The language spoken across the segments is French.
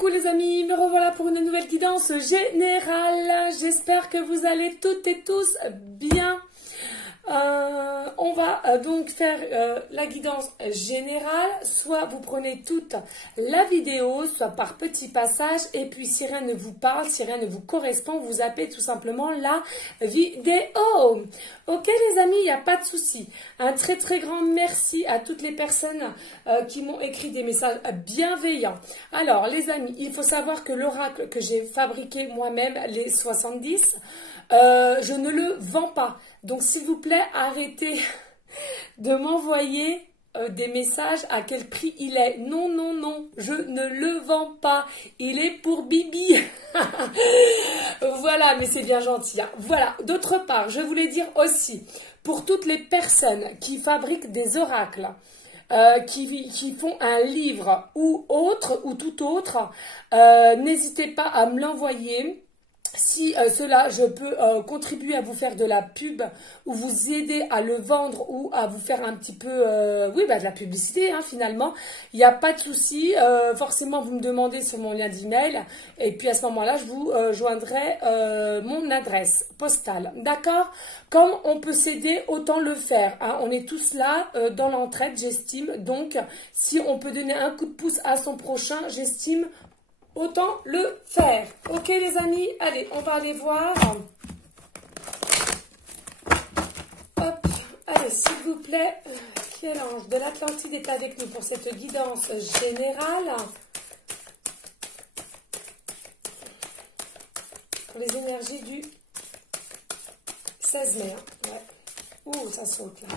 Coucou les amis, me revoilà pour une nouvelle guidance générale. J'espère que vous allez toutes et tous bien. On va donc faire la guidance générale. Soit vous prenez toute la vidéo, soit par petits passages. Et puis si rien ne vous parle, si rien ne vous correspond, vous zappez tout simplement la vidéo. Ok les amis, il n'y a pas de souci. Un très très grand merci à toutes les personnes qui m'ont écrit des messages bienveillants. Alors les amis, il faut savoir que l'oracle que j'ai fabriqué moi-même, les 70, je ne le vends pas. Donc s'il vous plaît, arrêtez de m'envoyer des messages à quel prix il est. Non, non, non, je ne le vends pas. Il est pour Bibi. Voilà, mais c'est bien gentil. Hein. Voilà, d'autre part, je voulais dire aussi, pour toutes les personnes qui fabriquent des oracles, qui font un livre ou autre, ou tout autre, n'hésitez pas à me l'envoyer. Si cela, je peux contribuer à vous faire de la pub ou vous aider à le vendre ou à vous faire un petit peu, oui, de la publicité, hein, finalement. Il n'y a pas de souci. Forcément, vous me demandez sur mon lien d'email et puis à ce moment-là, je vous joindrai mon adresse postale. D'accord? Comme on peut s'aider, autant le faire. Hein. On est tous là dans l'entraide, j'estime. Donc, si on peut donner un coup de pouce à son prochain, j'estime autant le faire. Ok les amis, allez, on va aller voir. Hop, allez, s'il vous plaît, quel ange de l'Atlantide est avec nous pour cette guidance générale. Pour les énergies du 16 mai. Hein. Ouais. Ouh, ça saute là.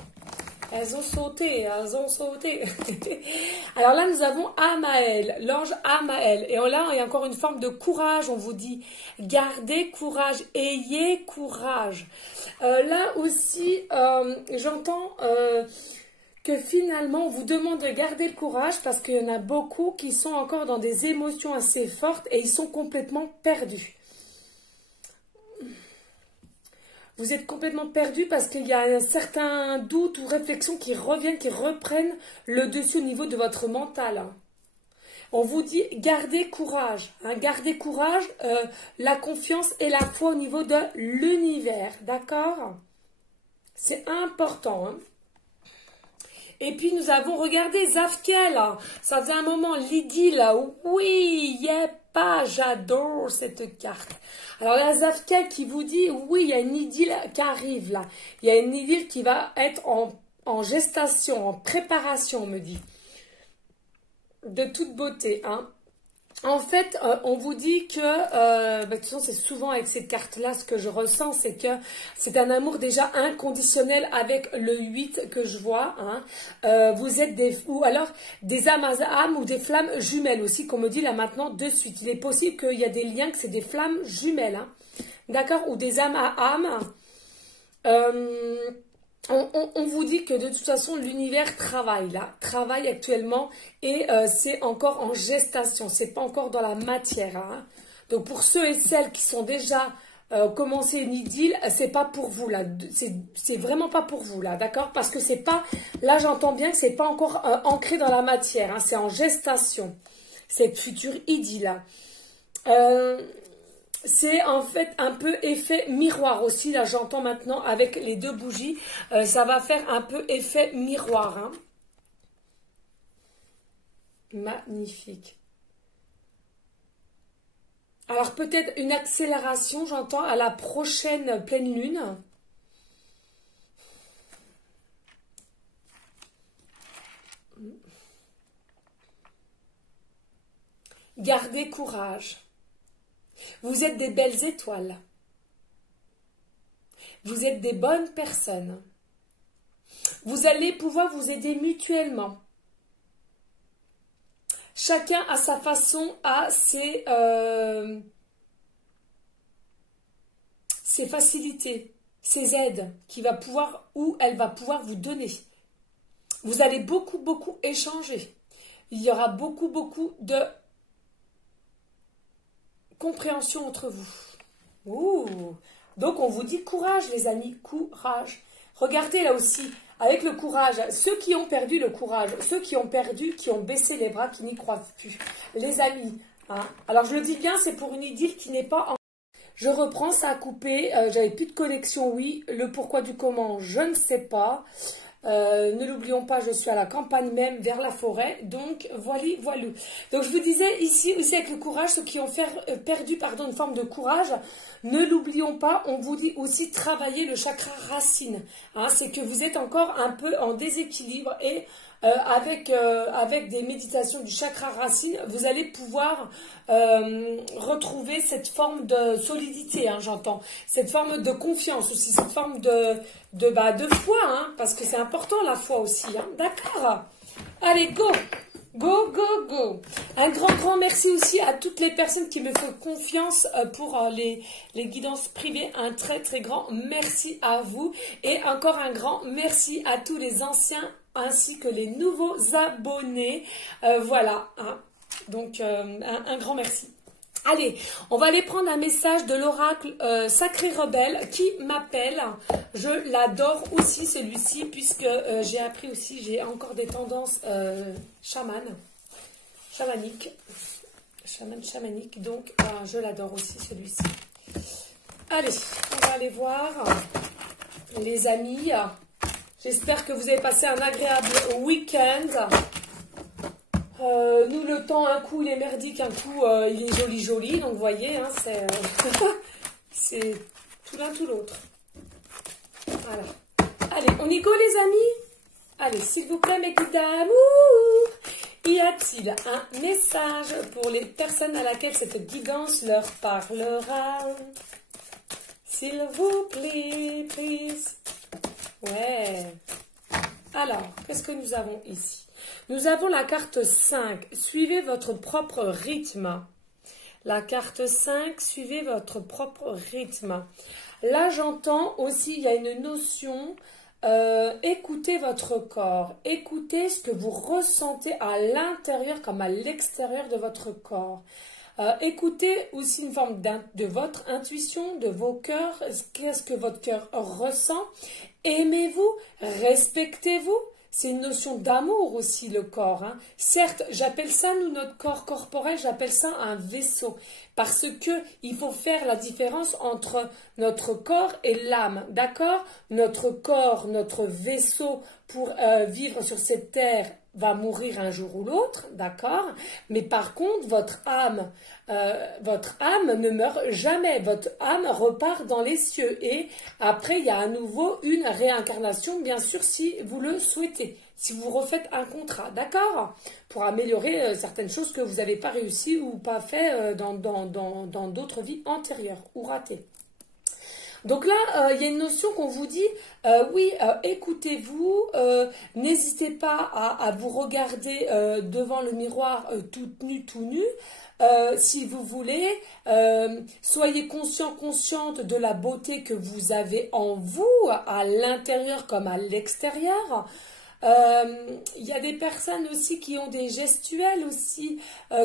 Elles ont sauté, elles ont sauté. Alors là, nous avons Amael, l'ange Amael. Et là, il y a encore une forme de courage. On vous dit, gardez courage, ayez courage. Là aussi, j'entends que finalement, on vous demande de garder le courage parce qu'il y en a beaucoup qui sont encore dans des émotions assez fortes et ils sont complètement perdus. Vous êtes complètement perdu parce qu'il y a un certain doute ou réflexion qui reviennent, qui reprennent le dessus au niveau de votre mental. On vous dit gardez courage, hein, gardez courage, la confiance et la foi au niveau de l'univers, d'accord? C'est important. Hein. Et puis nous avons regardé Zafkiel, ça faisait un moment, l'idylle, oui, pas, j'adore cette carte. Alors la Zafkiel qui vous dit, oui, il y a une idylle qui arrive là, il y a une idylle qui va être en gestation, en préparation, on me dit, de toute beauté, hein. En fait, on vous dit que, de toute façon, c'est souvent avec cette carte-là, ce que je ressens, c'est que c'est un amour déjà inconditionnel avec le 8 que je vois. Hein. Vous êtes ou alors des âmes à âme ou des flammes jumelles aussi, qu'on me dit là maintenant de suite. Il est possible qu'il y a des liens, que c'est des flammes jumelles, hein. D'accord? Ou des âmes à âme. On vous dit que de toute façon, l'univers travaille là, travaille actuellement et c'est encore en gestation, c'est pas encore dans la matière. Hein. Donc pour ceux et celles qui sont déjà commencé une idylle, c'est pas pour vous là, c'est vraiment pas pour vous là, d'accord? Parce que c'est pas, là j'entends bien que c'est pas encore ancré dans la matière, hein, c'est en gestation, cette future idylle là. C'est en fait un peu effet miroir aussi, là j'entends maintenant avec les deux bougies, ça va faire un peu effet miroir. Hein. Magnifique. Alors peut-être une accélération, j'entends, à la prochaine pleine lune. Gardez courage. Vous êtes des belles étoiles. Vous êtes des bonnes personnes. Vous allez pouvoir vous aider mutuellement. Chacun à sa façon a ses facilités, ses aides qu'il va pouvoir ou elle va pouvoir vous donner. Vous allez beaucoup échanger. Il y aura beaucoup de compréhension entre vous. Ouh. Donc on vous dit courage les amis, courage. Regardez là aussi, avec le courage, ceux qui ont perdu le courage, ceux qui ont perdu, qui ont baissé les bras, qui n'y croient plus. Les amis, Hein. Alors je le dis bien, c'est pour une idylle qui n'est pas en... Je reprends, ça a coupé, j'avais plus de connexion, oui. Le pourquoi du comment, je ne sais pas. Ne l'oublions pas, je suis à la campagne même, vers la forêt. Donc, voilà. Donc, je vous disais ici aussi avec le courage, ceux qui ont perdu une forme de courage, ne l'oublions pas, on vous dit aussi travailler le chakra racine. Hein, c'est que vous êtes encore un peu en déséquilibre et avec des méditations du chakra racine, vous allez pouvoir retrouver cette forme de solidité, hein, j'entends. Cette forme de confiance aussi, cette forme de foi, hein, parce que c'est important la foi aussi. Hein, d'accord? Allez, go! Go, go, go. Un grand merci aussi à toutes les personnes qui me font confiance pour les guidances privées. Un très grand merci à vous. Et encore un grand merci à tous les anciens ainsi que les nouveaux abonnés. Voilà. Hein. Donc, un grand merci. Allez, on va aller prendre un message de l'oracle Sacré Rebelle qui m'appelle. Je l'adore aussi celui-ci puisque j'ai appris aussi, j'ai encore des tendances chamaniques. Donc je l'adore aussi celui-ci. Allez, on va aller voir les amis. J'espère que vous avez passé un agréable week-end. Nous, le temps, un coup, il est merdique, un coup, il est joli. Donc, vous voyez, hein, c'est tout l'un, tout l'autre. Voilà. Allez, on y go, les amis? Allez, s'il vous plaît, mes guides d'amour. Y a-t-il un message pour les personnes à laquelle cette guidance leur parlera? S'il vous plaît, please. Ouais. Alors, qu'est-ce que nous avons ici? Nous avons la carte 5. Suivez votre propre rythme. La carte 5, suivez votre propre rythme. Là, j'entends aussi, il y a une notion, écoutez votre corps. Écoutez ce que vous ressentez à l'intérieur comme à l'extérieur de votre corps. Écoutez aussi une forme de votre intuition, de vos cœurs. Qu'est-ce que votre cœur ressent? Aimez-vous, respectez-vous. C'est une notion d'amour aussi, le corps. Hein. Certes, j'appelle ça, nous, notre corps corporel, j'appelle ça un vaisseau. Parce que il faut faire la différence entre notre corps et l'âme. D'accord? Notre corps, notre vaisseau pour vivre sur cette terre va mourir un jour ou l'autre. D'accord? Mais par contre, votre âme ne meurt jamais. Votre âme repart dans les cieux. Et après, il y a à nouveau une réincarnation, bien sûr, si vous le souhaitez. Si vous refaites un contrat, d'accord? Pour améliorer certaines choses que vous n'avez pas réussi ou pas fait dans d'autres vies antérieures ou ratées. Donc là, il y a une notion qu'on vous dit, oui, écoutez-vous, n'hésitez pas à vous regarder devant le miroir tout nu, si vous voulez, soyez consciente de la beauté que vous avez en vous, à l'intérieur comme à l'extérieur. Il y a des personnes aussi qui ont des gestuels aussi,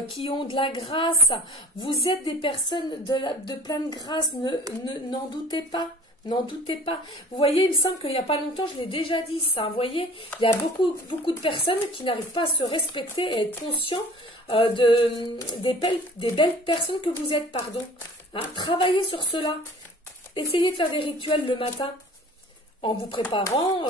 qui ont de la grâce. Vous êtes des personnes de pleine grâce, n'en doutez pas. N'en doutez pas. Vous voyez, il me semble qu'il n'y a pas longtemps, je l'ai déjà dit ça. Vous voyez, il y a beaucoup de personnes qui n'arrivent pas à se respecter et être conscients des belles personnes que vous êtes, pardon. Hein, travaillez sur cela. Essayez de faire des rituels le matin en vous préparant.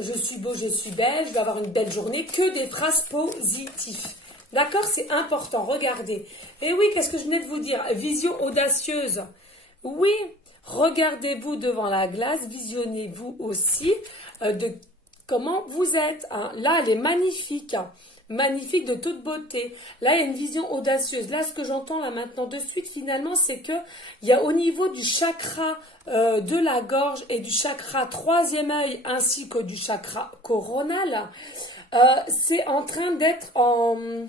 Je suis beau, je suis belle, je vais avoir une belle journée, que des phrases positives. D'accord? C'est important, regardez. Et oui, qu'est-ce que je venais de vous dire? Vision audacieuse. Oui, regardez-vous devant la glace, visionnez-vous aussi de comment vous êtes. Hein. Là, elle est magnifique. Hein. Magnifique, de toute beauté. Là, il y a une vision audacieuse. Là, ce que j'entends là maintenant de suite, finalement, c'est que il y a au niveau du chakra de la gorge et du chakra troisième œil, ainsi que du chakra coronal, c'est en train d'être en...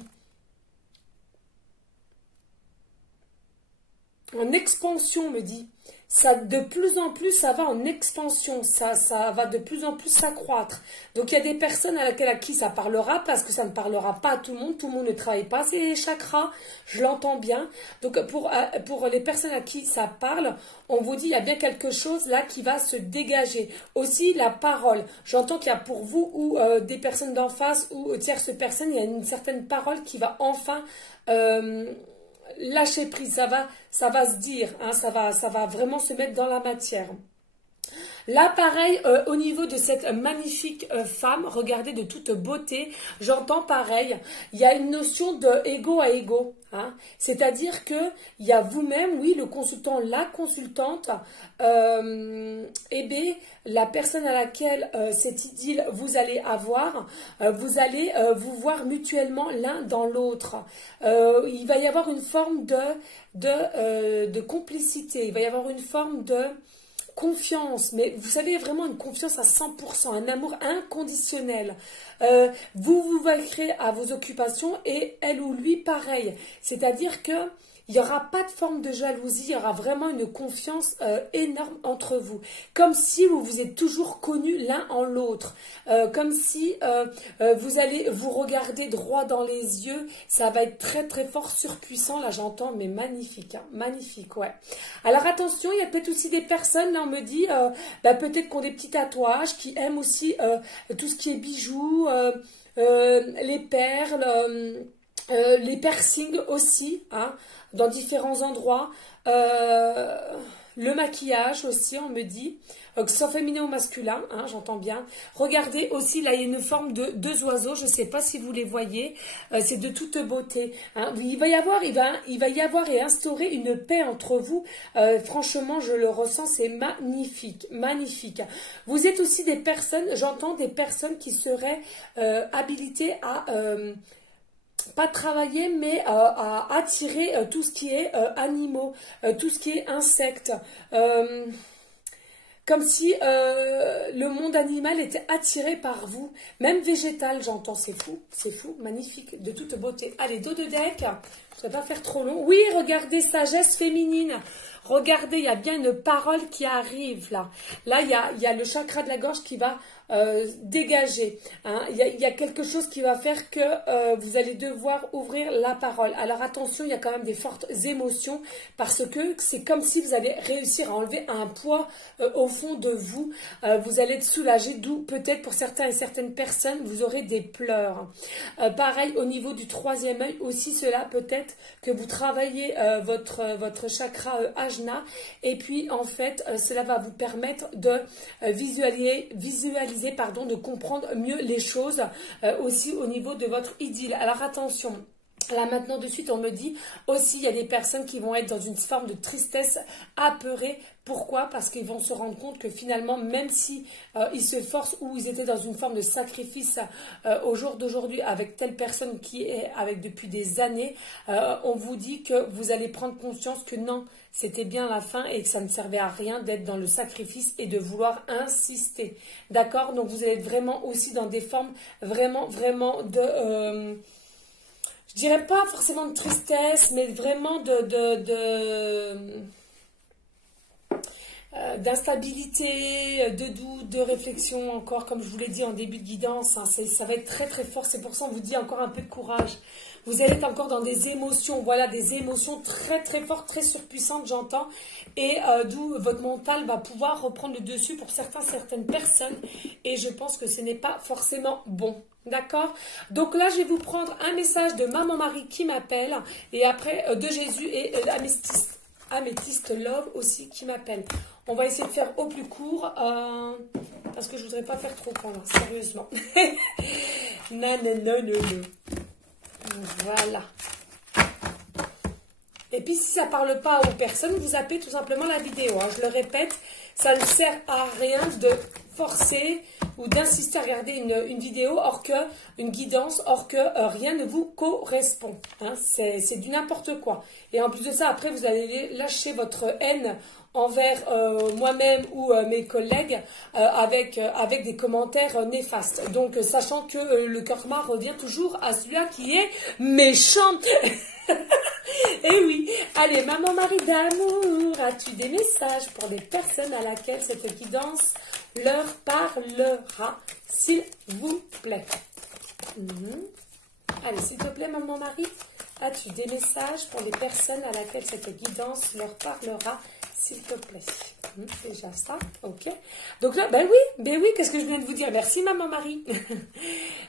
en expansion, me dit. Ça, de plus en plus, ça va en expansion, ça va de plus en plus s'accroître. Donc, il y a des personnes à qui ça parlera, parce que ça ne parlera pas à tout le monde ne travaille pas ces chakras, je l'entends bien. Donc, pour les personnes à qui ça parle, on vous dit, il y a bien quelque chose là qui va se dégager. Aussi, la parole. J'entends qu'il y a pour vous, ou des personnes d'en face, ou tierces personnes, il y a une certaine parole qui va enfin... lâcher prise, ça va se dire, hein, ça va vraiment se mettre dans la matière. Là, pareil, au niveau de cette magnifique femme, regardez, de toute beauté, j'entends pareil, il y a une notion de ego à ego, hein, c'est-à-dire que il y a vous-même, oui, le consultant, la consultante, et bien, la personne à laquelle cette idylle vous allez avoir, vous allez vous voir mutuellement l'un dans l'autre. Il va y avoir une forme de complicité, il va y avoir une forme de confiance, mais vous savez, vraiment une confiance à 100%, un amour inconditionnel. Vous vous vaincrez à vos occupations et elle ou lui pareil. C'est-à-dire que il n'y aura pas de forme de jalousie, il y aura vraiment une confiance énorme entre vous. Comme si vous vous êtes toujours connus l'un en l'autre. Comme si vous allez vous regarder droit dans les yeux. Ça va être très très fort, surpuissant. Là j'entends, mais magnifique. Hein, magnifique, ouais. Alors attention, il y a peut-être aussi des personnes, là on me dit, peut-être qui ont des petits tatouages, qui aiment aussi tout ce qui est bijoux, les perles... les piercings aussi, hein, dans différents endroits. Le maquillage aussi, on me dit, que ce soit féminin ou masculin, hein, j'entends bien. Regardez aussi, là, il y a une forme de deux oiseaux, je ne sais pas si vous les voyez, c'est de toute beauté. Hein. Il va y avoir et instaurer une paix entre vous. Franchement, je le ressens, c'est magnifique, magnifique. Vous êtes aussi des personnes, j'entends des personnes qui seraient habilitées à... pas travailler, mais à attirer tout ce qui est animaux, tout ce qui est insectes. Comme si le monde animal était attiré par vous. Même végétal, j'entends, c'est fou, magnifique, de toute beauté. Allez, dos de deck, je ne vais pas faire trop long. Oui, regardez, sagesse féminine. Regardez, il y a bien une parole qui arrive là. Là, il y a le chakra de la gorge qui va dégager. Hein. Il y a quelque chose qui va faire que vous allez devoir ouvrir la parole. Alors attention, il y a quand même des fortes émotions parce que c'est comme si vous allez réussir à enlever un poids au fond de vous. Vous allez être soulagé, d'où peut-être pour certains et certaines personnes, vous aurez des pleurs. Pareil, au niveau du troisième œil aussi, cela peut-être que vous travaillez votre chakra Ajna et puis en fait, cela va vous permettre de visualiser, de comprendre mieux les choses aussi au niveau de votre idylle. Alors attention, là maintenant de suite on me dit aussi il y a des personnes qui vont être dans une forme de tristesse apeurée. Pourquoi? Parce qu'ils vont se rendre compte que finalement, même si ils se forcent ou ils étaient dans une forme de sacrifice au jour d'aujourd'hui avec telle personne qui est avec depuis des années, on vous dit que vous allez prendre conscience que non, c'était bien la fin et que ça ne servait à rien d'être dans le sacrifice et de vouloir insister. D'accord? Donc vous allez être vraiment aussi dans des formes vraiment de... je dirais pas forcément de tristesse, mais vraiment d'instabilité, de doute, de réflexion encore, comme je vous l'ai dit en début de guidance, hein, ça va être très très fort, c'est pour ça qu'on vous dit encore un peu de courage. Vous allez être encore dans des émotions, voilà, des émotions très très fortes, très surpuissantes, j'entends, et d'où votre mental va pouvoir reprendre le dessus pour certaines personnes, et je pense que ce n'est pas forcément bon. D'accord? Donc là, je vais vous prendre un message de Maman Marie qui m'appelle, et après de Jésus et Améthyste Love aussi qui m'appelle. On va essayer de faire au plus court parce que je voudrais pas faire trop court là, sérieusement. Non. Voilà. Et puis si ça parle pas aux personnes, vous zappez tout simplement la vidéo. Hein. Je le répète, ça ne sert à rien de forcer ou d'insister à regarder une vidéo, une guidance, or que rien ne vous correspond. Hein. C'est du n'importe quoi. Et en plus de ça, après, vous allez lâcher votre haine envers moi-même ou mes collègues avec des commentaires néfastes. Donc, sachant que le karma revient toujours à celui-là qui est méchant. Eh oui, allez, maman Marie d'amour, as-tu des messages pour des personnes à laquelle cette guidance leur parlera, s'il vous plaît? Allez, s'il te plaît, maman Marie, as-tu des messages pour les personnes à laquelle cette guidance leur parlera, s'il te plaît? Déjà ça, ok. Donc là, ben oui, qu'est-ce que je viens de vous dire? Merci, maman Marie.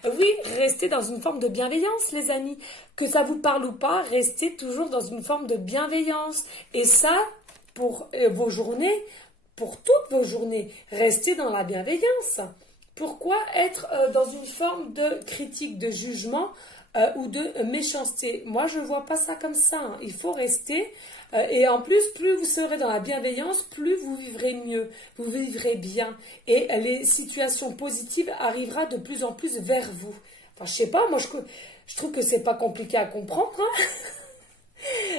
Oui, restez dans une forme de bienveillance, les amis. Que ça vous parle ou pas, restez toujours dans une forme de bienveillance. Et ça, pour vos journées, pour toutes vos journées, restez dans la bienveillance. Pourquoi être dans une forme de critique, de jugement ou de méchanceté? Moi, je ne vois pas ça comme ça. Hein. Il faut rester. Et en plus, plus vous serez dans la bienveillance, plus vous vivrez mieux, vous vivrez bien. Et les situations positives arriveront de plus en plus vers vous. Enfin, je sais pas, moi, je trouve que c'est pas compliqué à comprendre. Hein.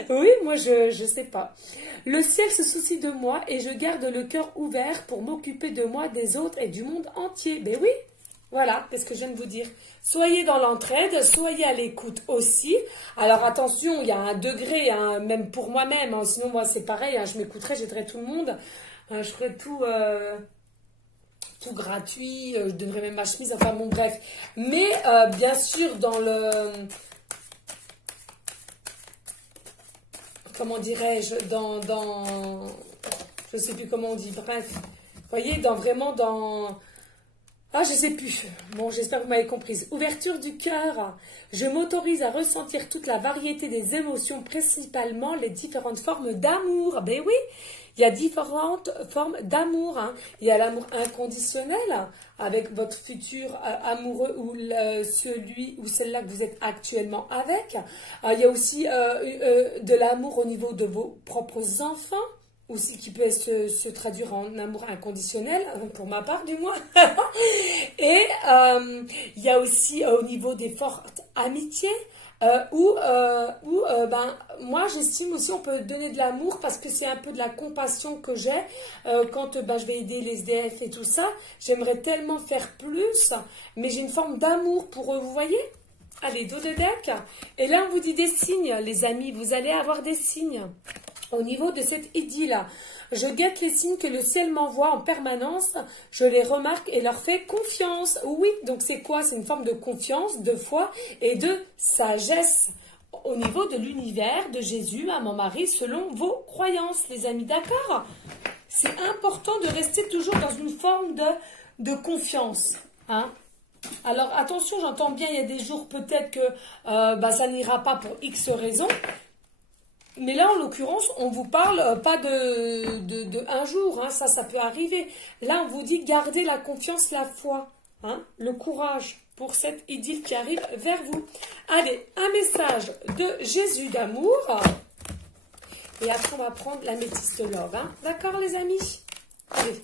Oui, moi, je sais pas. Le ciel se soucie de moi et je garde le cœur ouvert pour m'occuper de moi, des autres et du monde entier. Ben oui, voilà, c'est ce que je viens de vous dire. Soyez dans l'entraide, soyez à l'écoute aussi. Alors attention, il y a un degré, hein, même pour moi-même. Hein, sinon, moi, c'est pareil, hein, je m'écouterai, j'aiderai tout le monde. Je ferai tout gratuit, je donnerai même ma chemise, enfin bon, bref. Mais bien sûr, dans le... Comment dirais-je, je ne sais plus comment on dit, bref, vous voyez, vraiment dans, ah, je ne sais plus, bon, j'espère que vous m'avez comprise, ouverture du cœur, je m'autorise à ressentir toute la variété des émotions, principalement les différentes formes d'amour, ben oui, il y a différentes formes d'amour, hein. Il y a l'amour inconditionnel avec votre futur amoureux ou celui ou celle-là que vous êtes actuellement avec. Il y a aussi de l'amour au niveau de vos propres enfants, aussi qui peut se traduire en amour inconditionnel, pour ma part du moins. Et il y a aussi au niveau des fortes amitiés, moi j'estime aussi on peut donner de l'amour parce que c'est un peu de la compassion que j'ai quand je vais aider les SDF et tout ça. J'aimerais tellement faire plus, mais j'ai une forme d'amour pour eux, vous voyez? Allez, dos de deck. Et là on vous dit des signes, les amis, vous allez avoir des signes. Au niveau de cette idylle, je guette les signes que le ciel m'envoie en permanence, je les remarque et leur fais confiance. Oui, donc c'est quoi? C'est une forme de confiance, de foi et de sagesse au niveau de l'univers, de Jésus, maman Marie, selon vos croyances, les amis, d'accord? C'est important de rester toujours dans une forme de confiance, hein? Alors attention, j'entends bien, il y a des jours peut-être que ça n'ira pas pour X raisons. Mais là, en l'occurrence, on ne vous parle pas de un jour, hein, ça peut arriver. Là, on vous dit gardez la confiance, la foi, hein, le courage pour cette idylle qui arrive vers vous. Allez, un message de Jésus d'amour. Et après, on va prendre la métisse love. Hein. D'accord, les amis? Allez,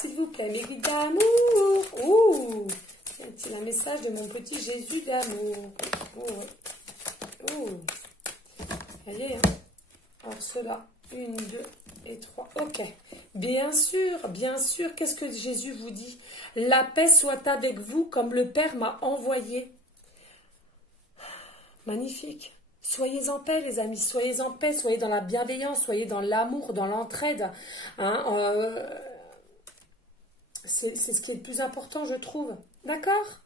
s'il vous plaît, mes guides d'amour. Ouh, c'est un message de mon petit Jésus d'amour. Oh. Allez, hein. Alors cela, 1, 2 et 3. Ok. Bien sûr. Qu'est-ce que Jésus vous dit? La paix soit avec vous comme le Père m'a envoyé. Magnifique. Soyez en paix, les amis. Soyez en paix. Soyez dans la bienveillance. Soyez dans l'amour, dans l'entraide. Hein, c'est ce qui est le plus important, je trouve. D'accord?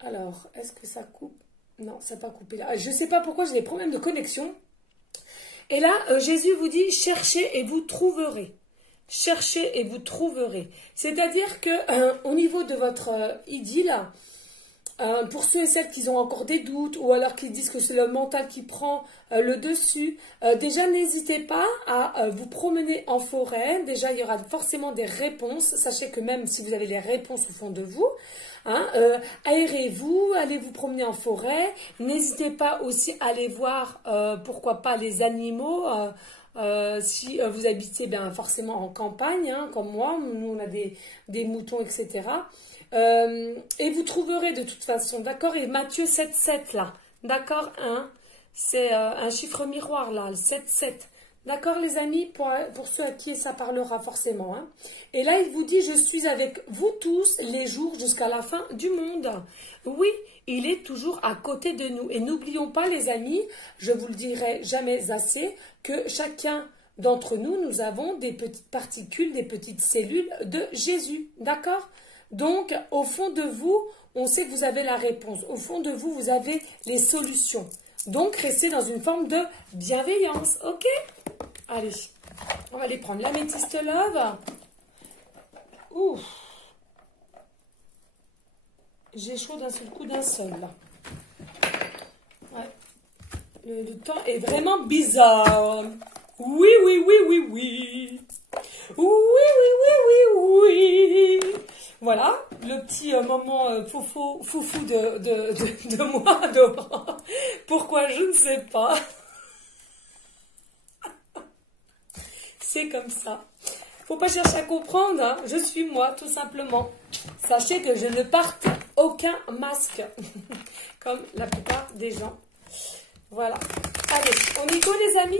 Alors, est-ce que ça coupe? Non, ça n'a pas coupé là. Je ne sais pas pourquoi j'ai des problèmes de connexion. Et là, Jésus vous dit, cherchez et vous trouverez. Cherchez et vous trouverez. C'est-à-dire que au niveau de votre idylle, pour ceux et celles qui ont encore des doutes ou alors qui disent que c'est le mental qui prend le dessus, déjà n'hésitez pas à vous promener en forêt. Déjà, il y aura forcément des réponses. Sachez que même si vous avez les réponses au fond de vous, hein, aérez-vous, allez vous promener en forêt. N'hésitez pas aussi à aller voir, pourquoi pas, les animaux. Si vous habitez forcément en campagne, hein, comme moi, nous on a des moutons, etc. Et vous trouverez de toute façon, d'accord? Et Matthieu 7,7 là, d'accord, hein? C'est un chiffre miroir là, le 7,7. D'accord les amis, pour ceux à qui ça parlera forcément. Hein. Et là il vous dit, je suis avec vous tous les jours jusqu'à la fin du monde. Oui, il est toujours à côté de nous. Et n'oublions pas, les amis, je vous le dirai jamais assez, que chacun d'entre nous, nous avons des petites particules, des petites cellules de Jésus. D'accord? Donc, au fond de vous, on sait que vous avez la réponse. Au fond de vous, vous avez les solutions. Donc, restez dans une forme de bienveillance. Ok? Allez, on va aller prendre l'améthyste love. Ouh! J'ai chaud d'un seul coup, d'un seul, là. Ouais. Le temps est vraiment bizarre. Oui, oui, oui, oui, oui. Oui, oui, oui, oui, oui. Voilà, le petit moment foufou de moi, Dora. Pourquoi, je ne sais pas. C'est comme ça. Faut pas chercher à comprendre, hein. Je suis moi, tout simplement. Sachez que je ne porte aucun masque, comme la plupart des gens. Voilà. Allez, on y go, les amis.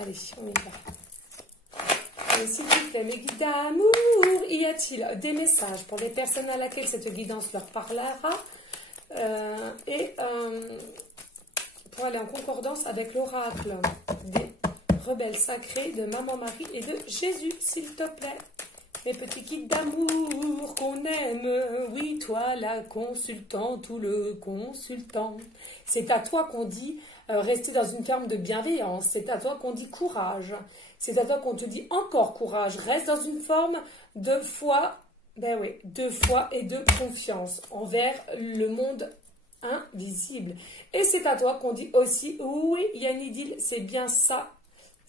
Allez, on y va. Et s'il vous plaît, mes guides d'amour, y a-t-il des messages pour les personnes à laquelle cette guidance leur parlera pour aller en concordance avec l'oracle des rebelles sacrés de Maman Marie et de Jésus, s'il te plaît. Mes petits guides d'amour qu'on aime, oui, toi la consultante ou le consultant. C'est à toi qu'on dit rester dans une forme de bienveillance, c'est à toi qu'on dit courage, c'est à toi qu'on te dit encore courage, reste dans une forme de foi, ben oui, de foi et de confiance envers le monde invisible. Et c'est à toi qu'on dit aussi, oui, Yanidil, c'est bien ça,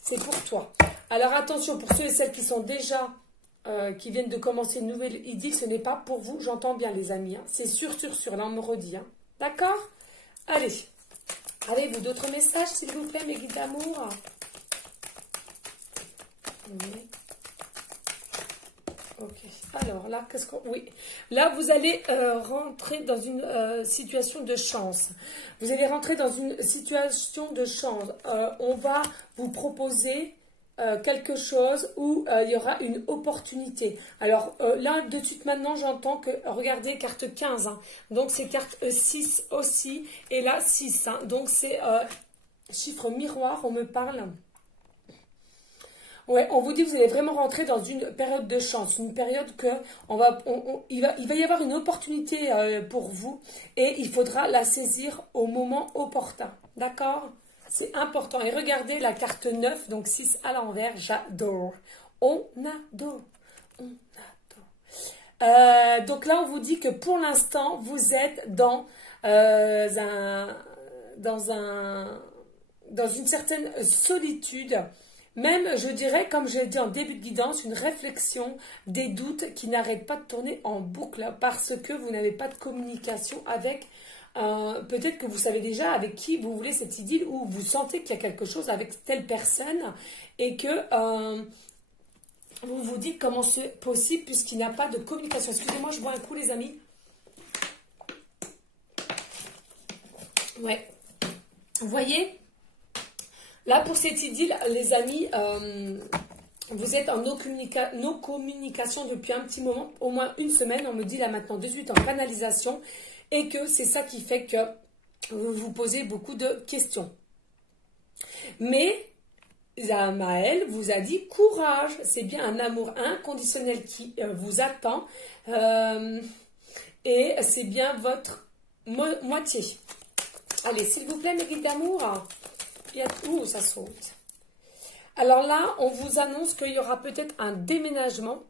c'est pour toi. Alors attention, pour ceux et celles qui sont déjà... qui viennent de commencer une nouvelle idylle, ce n'est pas pour vous, j'entends bien les amis, hein. C'est sûr, là on me redit, hein. D'accord? Allez, avez-vous d'autres messages s'il vous plaît, mes guides d'amour? Oui. Ok, alors là, qu'est-ce qu'on... Oui, là vous allez rentrer dans une situation de chance. Vous allez rentrer dans une situation de chance. On va vous proposer... quelque chose où il y aura une opportunité. Alors là, de suite maintenant, j'entends que, regardez, carte 15, hein, donc c'est carte 6 aussi, et là 6, hein, donc c'est chiffre miroir, on me parle. Ouais, on vous dit que vous allez vraiment rentrer dans une période de chance, une période que il va y avoir une opportunité pour vous, et il faudra la saisir au moment opportun, d'accord? C'est important. Et regardez la carte 9, donc 6 à l'envers, j'adore. On adore. On adore. Donc là, on vous dit que pour l'instant, vous êtes dans une certaine solitude. Même, je dirais, comme je l'ai dit en début de guidance, une réflexion, des doutes qui n'arrêtent pas de tourner en boucle parce que vous n'avez pas de communication avec... peut-être que vous savez déjà avec qui vous voulez cette idylle ou vous sentez qu'il y a quelque chose avec telle personne et que vous vous dites comment c'est possible puisqu'il n'y a pas de communication. Excusez-moi, je bois un coup les amis. Ouais. Vous voyez, là pour cette idylle, les amis, vous êtes en no communication depuis un petit moment, au moins une semaine, on me dit là maintenant 18 en canalisation. Et que c'est ça qui fait que vous vous posez beaucoup de questions. Mais Zamaël vous a dit courage. C'est bien un amour inconditionnel qui vous attend. Et c'est bien votre moitié. Allez, s'il vous plaît, mes guides d'amour. Ouh, ça saute. Alors là, on vous annonce qu'il y aura peut-être un déménagement.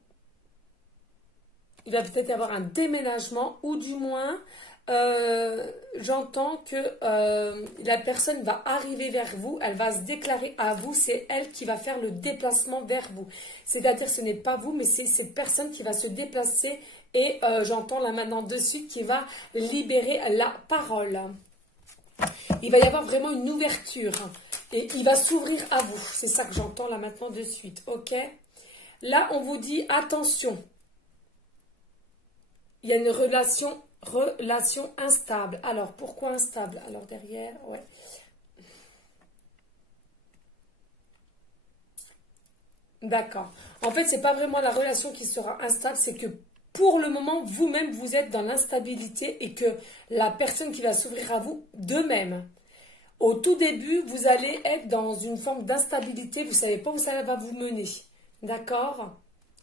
Il va peut-être y avoir un déménagement ou du moins... j'entends que la personne va arriver vers vous, elle va se déclarer à vous, c'est elle qui va faire le déplacement vers vous. C'est-à-dire ce n'est pas vous, mais c'est cette personne qui va se déplacer et j'entends là maintenant de suite qui va libérer la parole. Il va y avoir vraiment une ouverture et il va s'ouvrir à vous. C'est ça que j'entends là maintenant de suite, ok? Là, on vous dit attention. Il y a une relation instable. Alors, pourquoi instable? Alors, derrière, ouais. D'accord. En fait, c'est pas vraiment la relation qui sera instable, c'est que pour le moment, vous-même, vous êtes dans l'instabilité et que la personne qui va s'ouvrir à vous, de même. Au tout début, vous allez être dans une forme d'instabilité, vous ne savez pas où ça va vous mener. D'accord?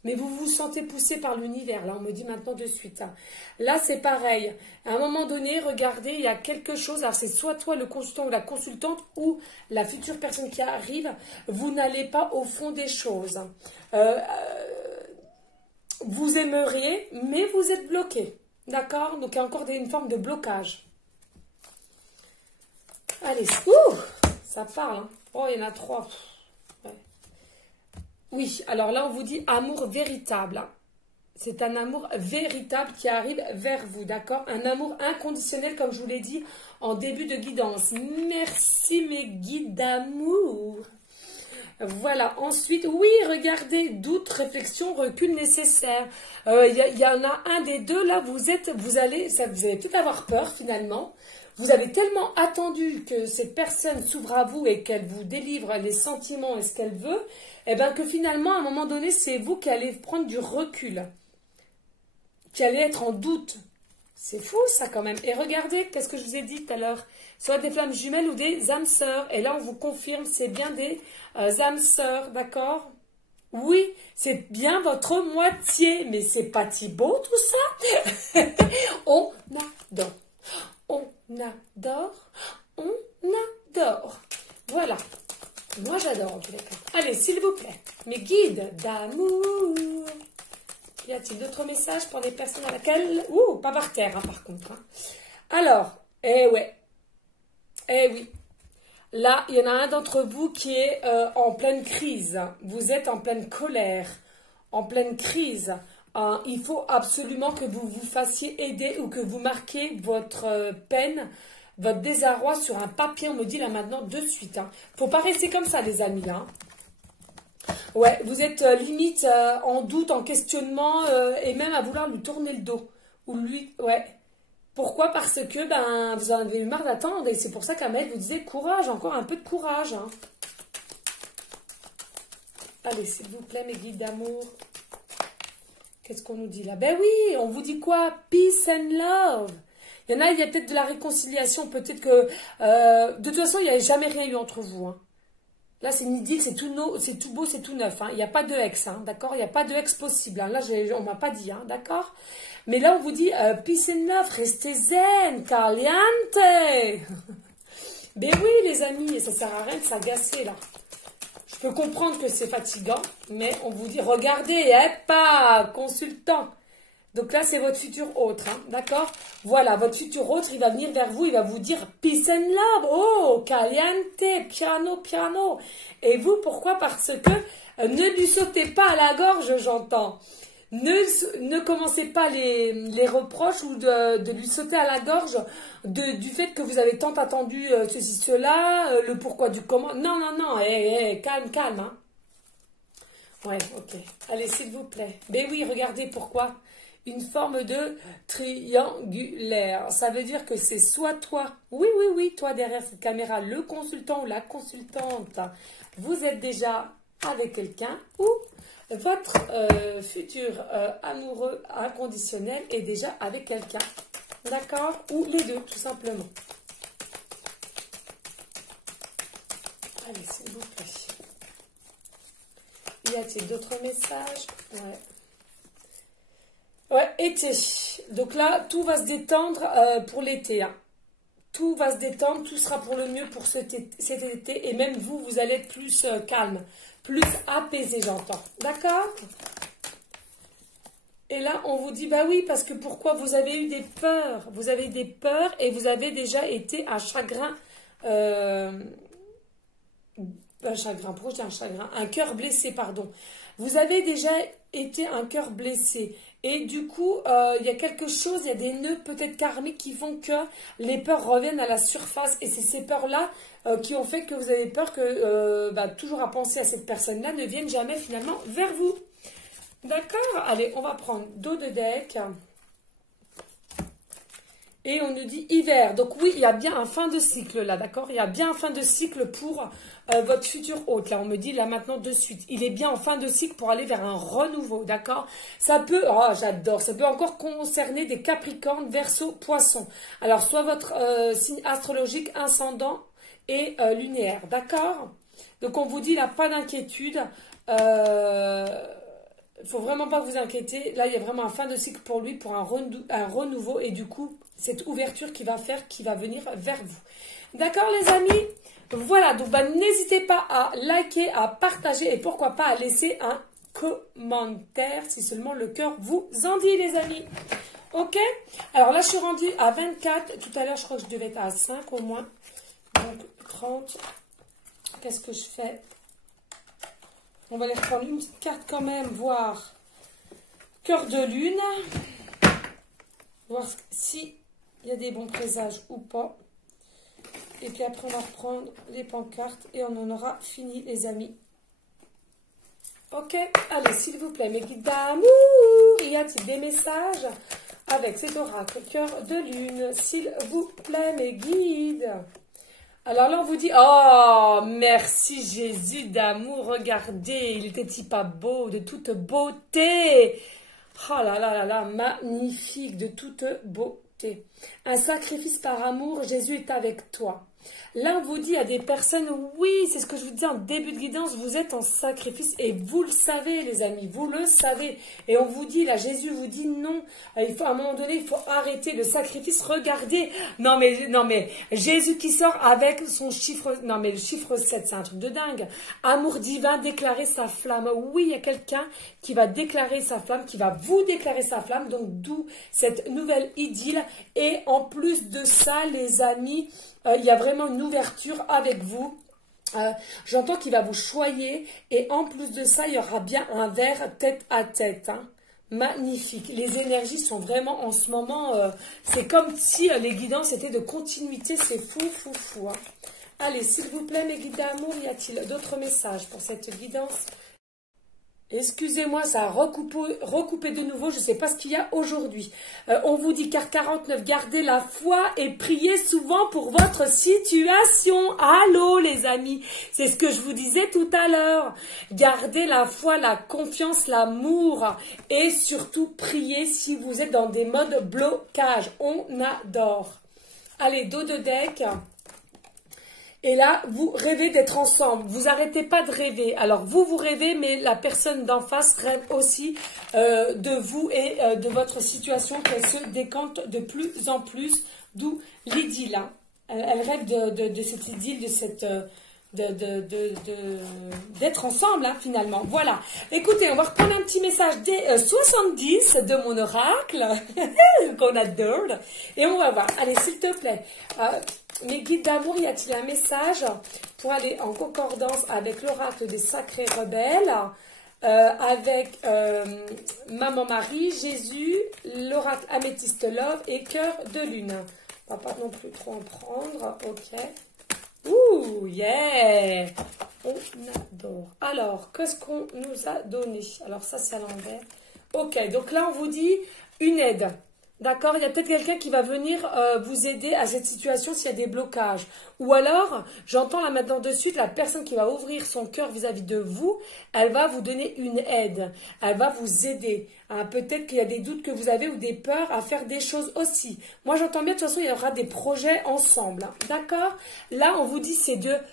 Mais vous vous sentez poussé par l'univers, là on me dit maintenant de suite. Hein. Là c'est pareil, à un moment donné, regardez, il y a quelque chose, alors c'est soit toi le consultant ou la consultante ou la future personne qui arrive, vous n'allez pas au fond des choses. Vous aimeriez, mais vous êtes bloqué, d'accord? Donc il y a encore une forme de blocage. Allez, ça parle, hein. Oh il y en a 3. Oui, alors là, on vous dit amour véritable. C'est un amour véritable qui arrive vers vous, d'accord? Un amour inconditionnel, comme je vous l'ai dit en début de guidance. Merci mes guides d'amour. Voilà, ensuite, oui, regardez, doute, réflexion, recul nécessaire. Il y en a un des deux, là, vous allez peut-être avoir peur finalement. Vous avez tellement attendu que cette personne s'ouvre à vous et qu'elle vous délivre les sentiments et ce qu'elle veut, eh bien que finalement, à un moment donné, c'est vous qui allez prendre du recul, qui allez être en doute. C'est fou ça quand même. Et regardez, qu'est-ce que je vous ai dit tout à l'heure? Soit des flammes jumelles ou des âmes sœurs. Et là, on vous confirme, c'est bien des âmes sœurs, d'accord? Oui, c'est bien votre moitié. Mais c'est pas Thibaut tout ça? On adore. On adore, on adore. Voilà. Moi, j'adore en tous les cas. Allez, s'il vous plaît, mes guides d'amour. Y a-t-il d'autres messages pour des personnes à laquelle... Ouh, pas par terre, hein, par contre. Hein. Alors, ouais. Oui. Là, il y en a un d'entre vous qui est en pleine crise. Vous êtes en pleine colère, en pleine crise. Il faut absolument que vous vous fassiez aider ou que vous marquiez votre peine, votre désarroi sur un papier. On me dit là maintenant de suite. Hein. Faut pas rester comme ça, les amis. Hein. Ouais, vous êtes limite en doute, en questionnement et même à vouloir lui tourner le dos. Ou lui, ouais. Pourquoi? Parce que vous en avez eu marre d'attendre et c'est pour ça qu'Amel vous disait courage, encore un peu de courage. Hein. Allez, s'il vous plaît, mes guides d'amour. Qu'est-ce qu'on nous dit là? Ben oui, on vous dit quoi? Peace and love. Il y a peut-être de la réconciliation, peut-être que... de toute façon, il n'y avait jamais rien eu entre vous. Hein. Là, c'est une idylle, c'est tout beau, c'est tout neuf. Hein. Il n'y a pas de ex, hein, d'accord? Il n'y a pas de ex possible. Hein. Là, on ne m'a pas dit, hein, d'accord? Mais là, on vous dit peace and love, restez zen, caliente. Ben oui, les amis, ça ne sert à rien de s'agacer, là. Je peux comprendre que c'est fatigant, mais on vous dit, regardez, pas consultant. Donc là, c'est votre futur autre, hein, d'accord? Voilà, votre futur autre, il va venir vers vous, il va vous dire peace and love, oh, caliente, piano, piano. Et vous, pourquoi? Parce que ne lui sautez pas à la gorge, j'entends. Ne commencez pas les reproches ou de lui sauter à la gorge du fait que vous avez tant attendu ceci, cela, le pourquoi du comment. Non, non, non, calme, calme. Hein. Ouais, ok. Allez, s'il vous plaît. Ben oui, regardez pourquoi. Une forme de triangulaire. Ça veut dire que c'est soit toi, oui, toi derrière cette caméra, le consultant ou la consultante, vous êtes déjà avec quelqu'un ou votre futur amoureux inconditionnel est déjà avec quelqu'un. D'accord? Ou les deux, tout simplement. Allez, s'il vous plaît. Y a-t-il d'autres messages? Ouais. Ouais, été. Donc là, tout va se détendre pour l'été. Hein. Tout va se détendre, tout sera pour le mieux pour cet été. Et même vous, vous allez être plus calme, plus apaisé, j'entends. D'accord? Et là, on vous dit, bah oui, parce que pourquoi? Vous avez eu des peurs. Vous avez des peurs et vous avez déjà été un chagrin. Un cœur blessé, pardon. Vous avez déjà été un cœur blessé. Et du coup, il y a quelque chose, il y a des nœuds peut-être karmiques qui font que les peurs reviennent à la surface. Et c'est ces peurs-là qui ont fait que vous avez peur que toujours à penser à cette personne-là ne vienne jamais finalement vers vous. D'accord? Allez, on va prendre dos de deck. Et on nous dit hiver. Donc oui, il y a bien un fin de cycle là, d'accord? Il y a bien un fin de cycle pour votre futur hôte. Là, on me dit là maintenant de suite. Il est bien en fin de cycle pour aller vers un renouveau, d'accord? Ça peut, oh j'adore, ça peut encore concerner des Capricornes, Verseau, Poissons. Alors, soit votre signe astrologique, ascendant et lunaire, d'accord? Donc on vous dit là, pas d'inquiétude. Il faut vraiment pas vous inquiéter. Là, il y a vraiment un fin de cycle pour lui, pour un renouveau. Et du coup, cette ouverture qui va venir vers vous. D'accord, les amis? Voilà, donc bah, n'hésitez pas à liker, à partager et pourquoi pas à laisser un commentaire si seulement le cœur vous en dit, les amis. Ok? Alors là, je suis rendue à 24. Tout à l'heure, je crois que je devais être à 5 au moins. Donc 30. Qu'est-ce que je fais? On va aller reprendre une petite carte quand même, voir cœur de lune. Voir s'il y a des bons présages ou pas. Et puis après, on va reprendre les pancartes et on en aura fini, les amis. Ok, allez, s'il vous plaît, mes guides d'amour, y a-t-il des messages avec cet oracle cœur de lune? S'il vous plaît, mes guides. Alors là, on vous dit, oh, merci Jésus d'amour, regardez, il était-il pas beau, de toute beauté. Oh là là là là, magnifique, de toute beauté. Un sacrifice par amour, Jésus est avec toi. Là, on vous dit à des personnes, oui, c'est ce que je vous disais en début de guidance, vous êtes en sacrifice et vous le savez, les amis, vous le savez. Et on vous dit, là, Jésus vous dit non, il faut, à un moment donné, il faut arrêter le sacrifice. Regardez, non mais, Jésus qui sort avec son chiffre, non mais le chiffre 7, c'est un truc de dingue. Amour divin, déclarer sa flamme. Oui, il y a quelqu'un qui va déclarer sa flamme, qui va vous déclarer sa flamme, donc d'où cette nouvelle idylle. Et en plus de ça, les amis, il y a vraiment une ouverture avec vous. J'entends qu'il va vous choyer. Et en plus de ça, il y aura bien un verre tête à tête. Hein. Magnifique. Les énergies sont vraiment en ce moment... c'est comme si les guidances étaient de continuité. C'est fou, fou, fou. Hein. Allez, s'il vous plaît, mes guides d'amour, y a-t-il d'autres messages pour cette guidance? Excusez-moi, ça a recoupé de nouveau, je ne sais pas ce qu'il y a aujourd'hui. On vous dit, carte 49, gardez la foi et priez souvent pour votre situation. Allô les amis, c'est ce que je vous disais tout à l'heure. Gardez la foi, la confiance, l'amour et surtout priez si vous êtes dans des modes blocage. On adore. Allez, dos de deck. Et là, vous rêvez d'être ensemble. Vous arrêtez pas de rêver. Alors, vous rêvez, mais la personne d'en face rêve aussi de vous et de votre situation qu'elle se décante de plus en plus. D'où l'idylle. Hein. Elle rêve de cette idylle, de cette... d'être ensemble hein, finalement. Voilà. Écoutez, on va reprendre un petit message des 70 de mon oracle qu'on adore. Et on va voir. Allez, s'il te plaît. Mes guides d'amour, y a-t-il un message pour aller en concordance avec l'oracle des sacrés rebelles, avec Maman Marie, Jésus, l'oracle Améthyste Love et Cœur de Lune. On va pas non plus trop en prendre. Ok. Ouh, yeah! On adore. Alors, qu'est-ce qu'on nous a donné? Alors, ça, c'est à l'envers. Ok, donc là, on vous dit une aide. D'accord? Il y a peut-être quelqu'un qui va venir vous aider à cette situation s'il y a des blocages. Ou alors, j'entends là maintenant de suite, la personne qui va ouvrir son cœur vis-à-vis de vous, elle va vous donner une aide. Elle va vous aider. Hein, peut-être qu'il y a des doutes que vous avez ou des peurs à faire des choses aussi. Moi, j'entends bien, de toute façon, il y aura des projets ensemble. Hein, d'accord? Là, on vous dit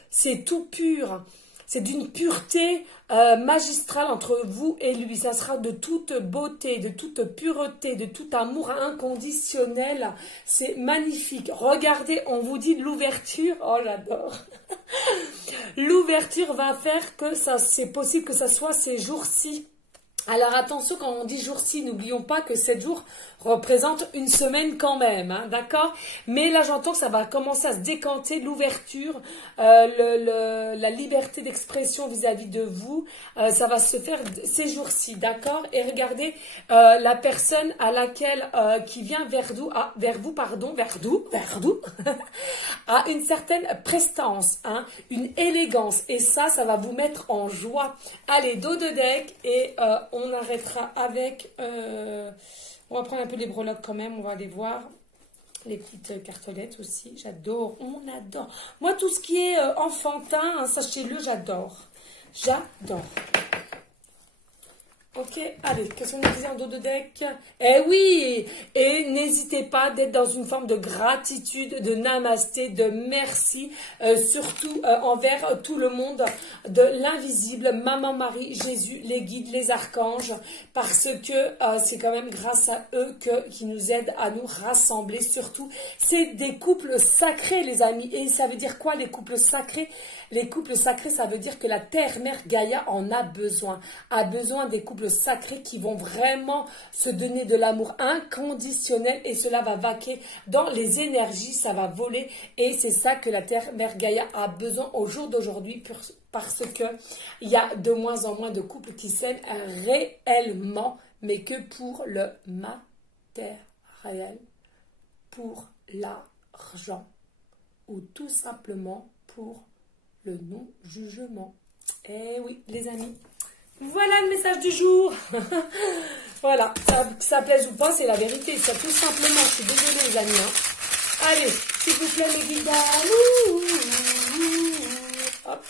c'est tout pur. C'est d'une pureté magistrale entre vous et lui. Ça sera de toute beauté, de toute pureté, de tout amour inconditionnel. C'est magnifique. Regardez, on vous dit l'ouverture. Oh, j'adore. L'ouverture va faire que ça, c'est possible que ça soit ces jours-ci. Alors attention, quand on dit jour-ci, n'oublions pas que 7 jours représentent une semaine quand même, hein, d'accord? Mais là, j'entends que ça va commencer à se décanter, l'ouverture, la liberté d'expression vis-à-vis de vous, ça va se faire ces jours-ci, d'accord? Et regardez, la personne à laquelle, qui vient vers vous, a une certaine prestance, hein, une élégance, et ça va vous mettre en joie. Allez, dos de deck, et on arrêtera avec... on va prendre un peu les breloques quand même, on va aller voir. Les petites cartolettes aussi, j'adore, on adore. Moi, tout ce qui est enfantin, hein, sachez-le, j'adore. J'adore. Ok, allez, qu'est-ce qu'on nous disait en dos de deck? Eh oui, et n'hésitez pas d'être dans une forme de gratitude, de namasté, de merci, surtout envers tout le monde de l'invisible, Maman Marie, Jésus, les guides, les archanges, parce que c'est quand même grâce à eux qui nous aident à nous rassembler, surtout. C'est des couples sacrés, les amis. Et ça veut dire quoi, les couples sacrés? Les couples sacrés, ça veut dire que la Terre-Mère Gaïa en a besoin des couples sacrés qui vont vraiment se donner de l'amour inconditionnel et cela va vaquer dans les énergies, ça va voler et c'est ça que la Terre-Mère Gaïa a besoin au jour d'aujourd'hui parce que il y a de moins en moins de couples qui s'aiment réellement, mais que pour le matériel, pour l'argent ou tout simplement pour le non-jugement. Eh oui, les amis. Voilà le message du jour. Voilà, ça plaise ou pas, c'est la vérité. Ça, tout simplement, je suis désolée, les amis. Hein. Allez, s'il vous plaît, mes guides. Hop.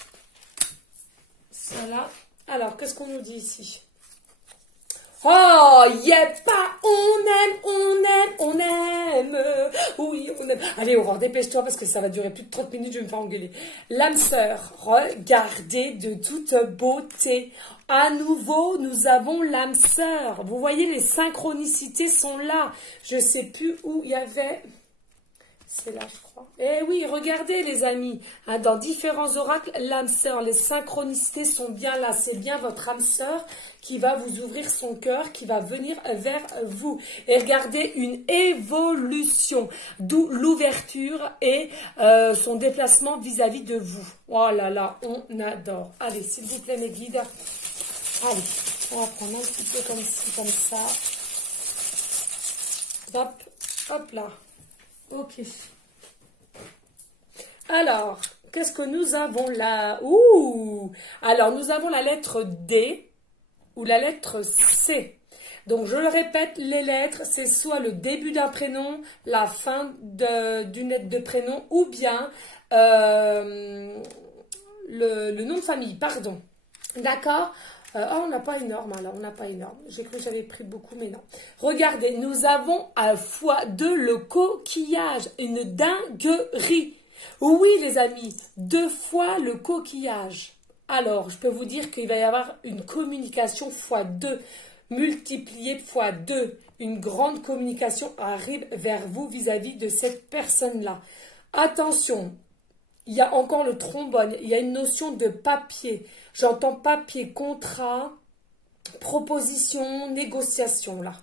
Voilà. Alors, qu'est-ce qu'on nous dit ici? Oh, pas, on aime. Oui, on aime. Allez, Aurore, dépêche-toi parce que ça va durer plus de 30 minutes, je vais me faire engueuler. L'âme sœur, regardez de toute beauté. À nouveau, nous avons l'âme sœur. Vous voyez, les synchronicités sont là. Je sais plus où il y avait... C'est là, je crois. Eh oui, regardez les amis, hein, dans différents oracles, l'âme sœur, les synchronicités sont bien là. C'est bien votre âme sœur qui va vous ouvrir son cœur, qui va venir vers vous. Et regardez, une évolution, d'où l'ouverture et son déplacement vis-à-vis de vous. Oh là là, on adore. Allez, s'il vous plaît, mes guides. Allez, on va prendre un petit peu comme ci, comme ça. Hop, hop là. Ok. Alors, qu'est-ce que nous avons là? Ouh! Alors, nous avons la lettre D ou la lettre C. Donc, je le répète, les lettres, c'est soit le début d'un prénom, la fin d'une lettre de prénom, ou bien le nom de famille, pardon. D'accord? On n'a pas énorme, alors on n'a pas énorme. J'ai cru que j'avais pris beaucoup, mais non. Regardez, nous avons à x2 le coquillage, une dinguerie. Oui, les amis, 2 fois le coquillage. Alors, je peux vous dire qu'il va y avoir une communication x2, multipliée x2. Une grande communication arrive vers vous vis-à-vis de cette personne-là. Attention, il y a encore le trombone, il y a une notion de papier. J'entends papier, contrat, proposition, négociation là.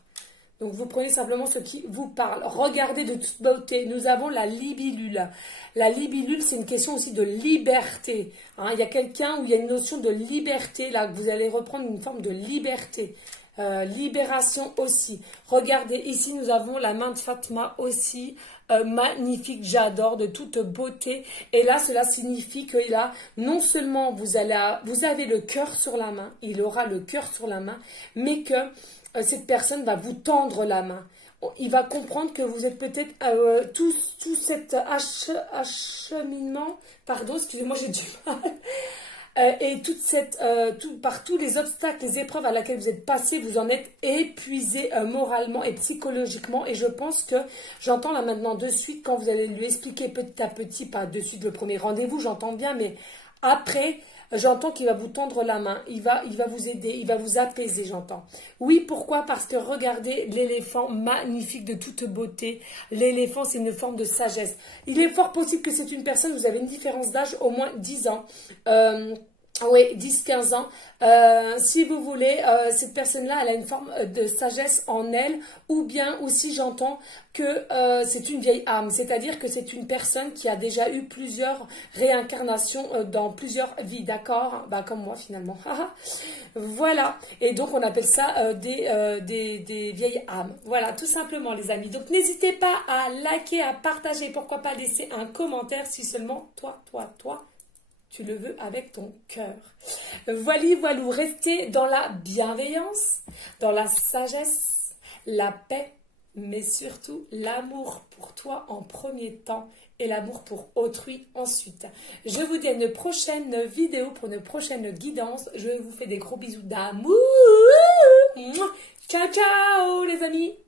Donc vous prenez simplement ce qui vous parle. Regardez de toute beauté, nous avons la libellule. La libellule, c'est une question aussi de liberté. Hein, il y a quelqu'un où il y a une notion de liberté là, que vous allez reprendre une forme de liberté. Libération aussi. Regardez, ici nous avons la main de Fatma aussi. Magnifique, j'adore, de toute beauté. Et là, cela signifie que là, non seulement vous avez le cœur sur la main, il aura le cœur sur la main, mais que cette personne va vous tendre la main. Il va comprendre que vous êtes peut-être tout cet acheminement, pardon, excusez-moi, j'ai du mal. Et par tous les obstacles, les épreuves à laquelle vous êtes passé, vous en êtes épuisé moralement et psychologiquement. Et je pense que j'entends là maintenant de suite, quand vous allez lui expliquer petit à petit, pas de suite le premier rendez-vous, j'entends bien, mais après, j'entends qu'il va vous tendre la main, il va vous aider, il va vous apaiser, j'entends. Oui, pourquoi? Parce que regardez l'éléphant magnifique de toute beauté. L'éléphant, c'est une forme de sagesse. Il est fort possible que c'est une personne, vous avez une différence d'âge, au moins 10 ans. Oui, 10-15 ans. Si vous voulez, cette personne-là, elle a une forme de sagesse en elle, ou bien aussi j'entends que c'est une vieille âme, c'est-à-dire que c'est une personne qui a déjà eu plusieurs réincarnations dans plusieurs vies, d'accord? Bah, comme moi finalement. Voilà, et donc on appelle ça des vieilles âmes. Voilà, tout simplement les amis. Donc n'hésitez pas à liker, à partager, pourquoi pas laisser un commentaire si seulement toi, tu le veux avec ton cœur. Voilou, restez dans la bienveillance, dans la sagesse, la paix mais surtout l'amour pour toi en premier temps et l'amour pour autrui ensuite. Je vous dis à une prochaine vidéo pour une prochaine guidance. Je vous fais des gros bisous d'amour. Ciao, ciao les amis.